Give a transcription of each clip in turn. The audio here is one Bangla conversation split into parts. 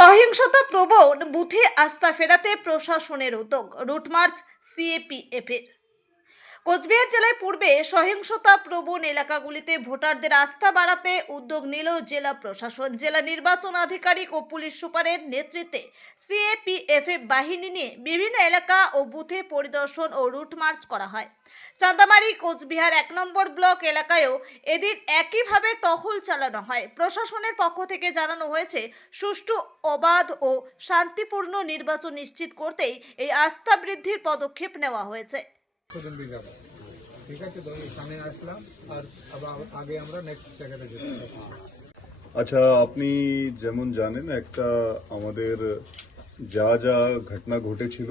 সহিংসতা প্রবণ বুথে আস্থা ফেরাতে প্রশাসনের উদ্যোগ, রুট মার্চ সিএপিএফের। কোচবিহার জেলায় পূর্বে সহিংসতা প্রবণ এলাকাগুলিতে ভোটারদের আস্থা বাড়াতে উদ্যোগ নিল জেলা প্রশাসন। জেলা নির্বাচন আধিকারিক ও পুলিশ সুপারের নেতৃত্বে সিএপিএফ বাহিনী নিয়ে বিভিন্ন এলাকা ও বুথে পরিদর্শন ও রুট মার্চ করা হয়। চান্দামারি কোচবিহার 1 নম্বর ব্লক এলাকায়ও এদিন একইভাবে টহল চালানো হয়। প্রশাসনের পক্ষ থেকে জানানো হয়েছে, সুষ্ঠু, অবাধ ও শান্তিপূর্ণ নির্বাচন নিশ্চিত করতেই এই আস্থা বৃদ্ধির পদক্ষেপ নেওয়া হয়েছে। ঠিক আছে, তো এখানে আসলাম আর আগে আমরা নেক্সট জায়গাতে যেতে। আচ্ছা, আপনি যেমন জানেন, একটা আমাদের যা যা ঘটনা ঘটেছিল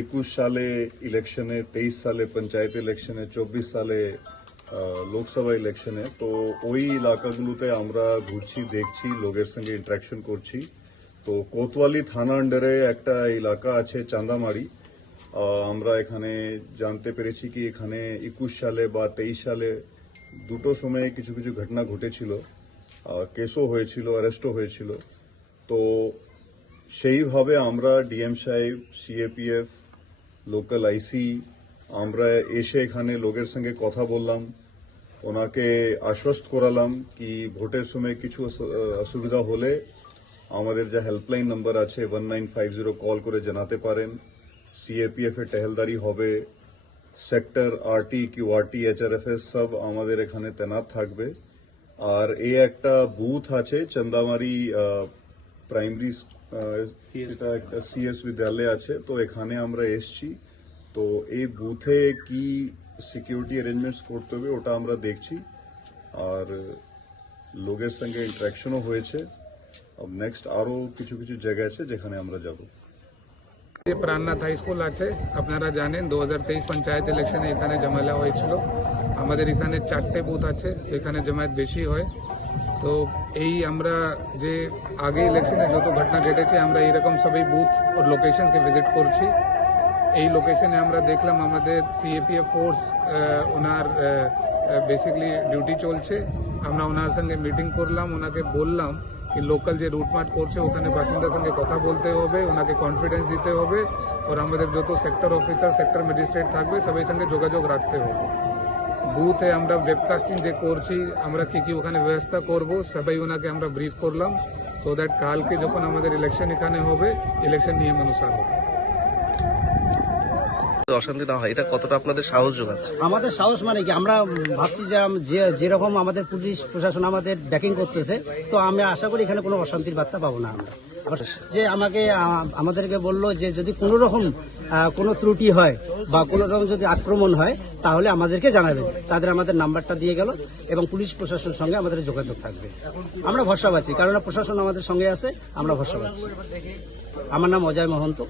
21 সালে ইলেকশনে, 23 সালে পঞ্চায়েত ইলেকশনে, 24 সালে লোকসভা ইলেকশনে, তো ওই এলাকাগুলোতে আমরা ঘুরছি, দেখছি, লোকের সঙ্গে ইন্টারাকশন করছি। তো কোতওয়ালি থানা আন্ডারে একটা এলাকা আছে চান্দামারি। আমরা এখানে জানতে পেরেছি কি এখানে 21 সালে বা 23 সালে দুটো সময়ে কিছু কিছু ঘটনা ঘটেছিল, কেসও হয়েছিল, অ্যারেস্টও হয়েছিল। তো সেইভাবে আমরা ডিএম সাহেব, সিএপিএফ, লোকাল আইসি, আমরা এসে এখানে লোকের সঙ্গে কথা বললাম, ওনাকে আশ্বস্ত করালাম কি ভোটের সময় কিছু অসুবিধা হলে আমাদের যা হেল্পলাইন নাম্বার আছে 1950 কল করে জানাতে পারেন। সিএপিএফ এর টহলদারি হবে, সেক্টর আরটি, কিউআরটি, এইচআরএফএস সব আমাদের এখানে তৈনাত থাকবে। আর এই একটা বুথ আছে চান্দামারি প্রাইমারি, একটা সিএস বিদ্যালয় আছে, তো এখানে আমরা এসছি। তো এই বুথে কি সিকিউরিটি অ্যারেঞ্জমেন্টস করতে হবে ওটা আমরা দেখছি, আর লোকের সঙ্গে ইন্টারাকশনও হয়েছে। নেক্সট আরো কিছু কিছু জায়গা আছে যেখানে আমরা যাব। প্রাণনাথ হাই স্কুল আছে, আপনারা জানেন 2023 পঞ্চায়েত ইলেকশনে এখানে ঝামেলা হয়েছিল। আমাদের এখানে 4টে বুথ আছে যেখানে জামায়াত বেশি হয়। তো এই আমরা যে আগে ইলেকশনে যত ঘটনা ঘটেছে, আমরা এইরকম সবই বুথ ও লোকেশনকে ভিজিট করছি। এই লোকেশনে আমরা দেখলাম আমাদের সিএপিএফ ফোর্স ওনার বেসিক্যালি ডিউটি চলছে। আমরা ওনার সঙ্গে মিটিং করলাম, ওনাকে বললাম কি লোকাল যে রুট মার্চ করছে ওখানে বাসিন্দার সঙ্গে কথা বলতে হবে, ওনাকে কনফিডেন্স দিতে হবে, আর আমাদের যত সেক্টর অফিসার, সেক্টর ম্যাজিস্ট্রেট থাকবে সবাই সঙ্গে যোগাযোগ রাখতে হবে। বুথে আমরা ওয়েবকাস্টিং যে করছি, আমরা কি কি ওখানে ব্যবস্থা করব সবাই ওনাকে আমরা ব্রিফ করলাম, সো দ্যাট কালকে যখন আমাদের ইলেকশন এখানে হবে, ইলেকশন নিয়ম অনুসার হবে। অশান্তি না হয়, এটা কতটা আপনাদের সাহস যোগাচ্ছে? আমাদের সাহস মানে কি, আমরা ভাবছি যে যেরকম আমাদের পুলিশ প্রশাসন আমাদের ব্যাকিং করতেছে, তো আমি আশা করি এখানে কোনো অশান্তির বার্তা পাবো না আমরা। যে আমাদেরকে বললো যে যদি কোনো রকম কোনো ত্রুটি হয় বা কোনো রকম যদি আক্রমণ হয় তাহলে আমাদেরকে জানাবেন। তাদের আমাদের নাম্বারটা দিয়ে গেল এবং পুলিশ প্রশাসনের সঙ্গে আমাদের যোগাযোগ থাকবে। আমরা ভরসা পাচ্ছি, কারণ প্রশাসন আমাদের সঙ্গে আছে, আমরা ভরসা পাচ্ছি। আমার নাম অজয় মহন্ত।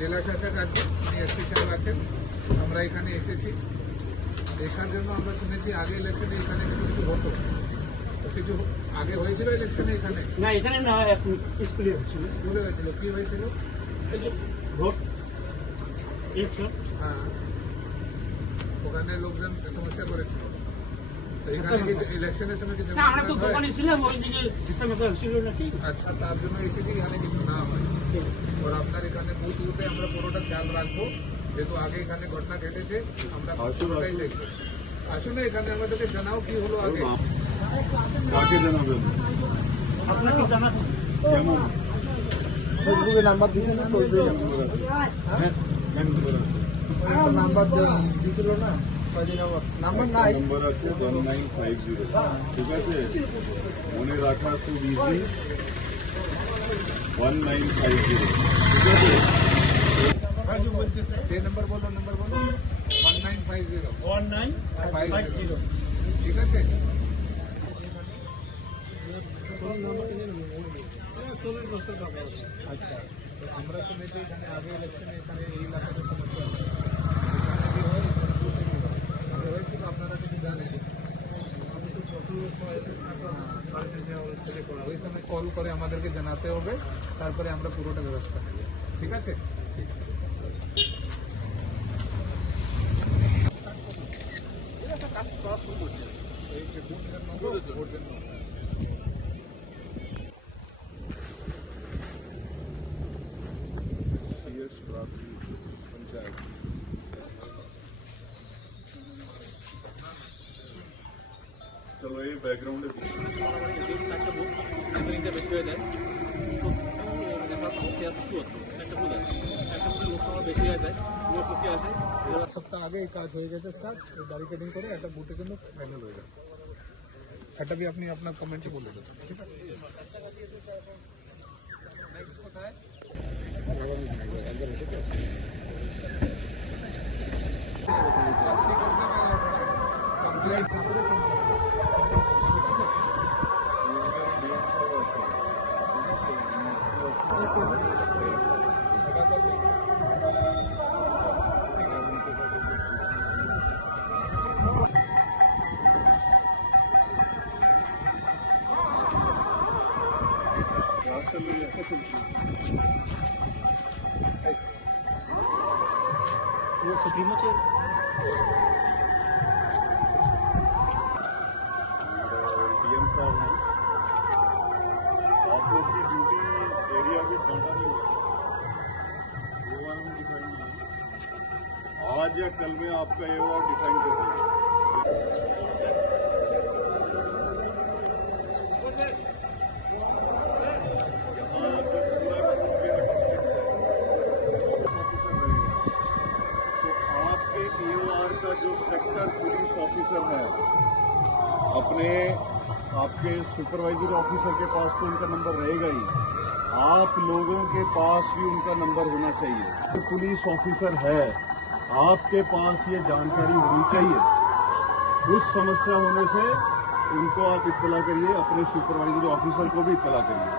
জেলা শাসক আছে, এসপি সাহেব আছেন, আমরা এখানে এসেছি দেখার জন্য। আমরা শুনেছি আগে ইলেকশনে এখানে কিছু হতো, তো কিছু আগে হয়েছিল ইলেকশনে এখানে? না, এখানে না, স্কুলে হয়েছিল। স্কুলে হয়েছিল, কি হয়েছিল? ভোট। হ্যাঁ, ওখানে লোকজন সমস্যা করেছিল। এখানে কি ইলেকশনের সময় কিছু? আচ্ছা, তার জন্য এসেছি এখানে কিছু না হয়। আর আপনার এখানে বুথ বুথে আমরা পুরোটা খেয়াল রাখবো, যেহেতু আগে এখানে ঘটনা ঘটেছে, আমরা পুরোটাই দেখবো। আসুন এখানে আমাদেরকে জানাও কি হলো আগে। কাকে জানাবেন? আপনাকে জানাবো। কেমন? ফেসবুকে নাম্বার দিয়েছে না? নাম্বার দিয়েছিল না? নাম্বার নাই, নাম্বার আছে 1950। ঠিক আছে, মনে রাখা খুব ইজি, 1950। ঠিক আছে, যে নাম্বার বলো, নাম্বার বলো। 1950। ঠিক আছে। আচ্ছা, আমরা শুনেছি এখানে আগে ইলেকশনে এখানে এই এলাকাতে সমস্যা কল করে আমাদেরকে জানাতে হবে, তারপরে আমরা পুরোটা ব্যবস্থা করব। ঠিক আছে? चलो ये बैकग्राउंड है। একটা বুথ ইন্টারনেটে বেশি হয়ে যায়, দেখা প্রক্রিয়া শুরু হতো একটা বুথ আছে, একটা বুথে লোকসভা বেশি হয়ে যায়, পুরো প্রক্রিয়া আছে। এক সপ্তাহ আগে এই কাজ হয়ে গেছে স্টার্ট, ব্যারিকেডিং করে একটা বুথে কিন্তু ফাইনাল হয়ে যাবে। এটা भी আপনি আপনার কমেন্টে বলে দেবেন। ঠিক আছে? নেক্সট কোথায়? পুরো সুপ্রিমো চেয়ার डीएम साहब हैं, आप लोग की ड्यूटी एरिया के बांटा नहीं है, वो वाला हम दिखाएंगे। आज या कल में आपका ये वार्ड डिफाइन कर देंगे। यहाँ जब पूरा कुचबिहार डिस्ट्रिक्ट है, ऑफिसर रहेगा, तो आपके EOR का जो सेक्टर पुलिस ऑफिसर है, अपने आपके सुपरवाइजर ऑफिसर के पास तो उनका नंबर रहेगा ही, आप लोगों के पास भी उनका नंबर होना चाहिए। तो पुलिस ऑफिसर है, आपके पास ये जानकारी होनी चाहिए। कुछ समस्या होने से उनको आप इत्तला करिए, अपने सुपरवाइजर ऑफिसर को भी इत्तला करिए।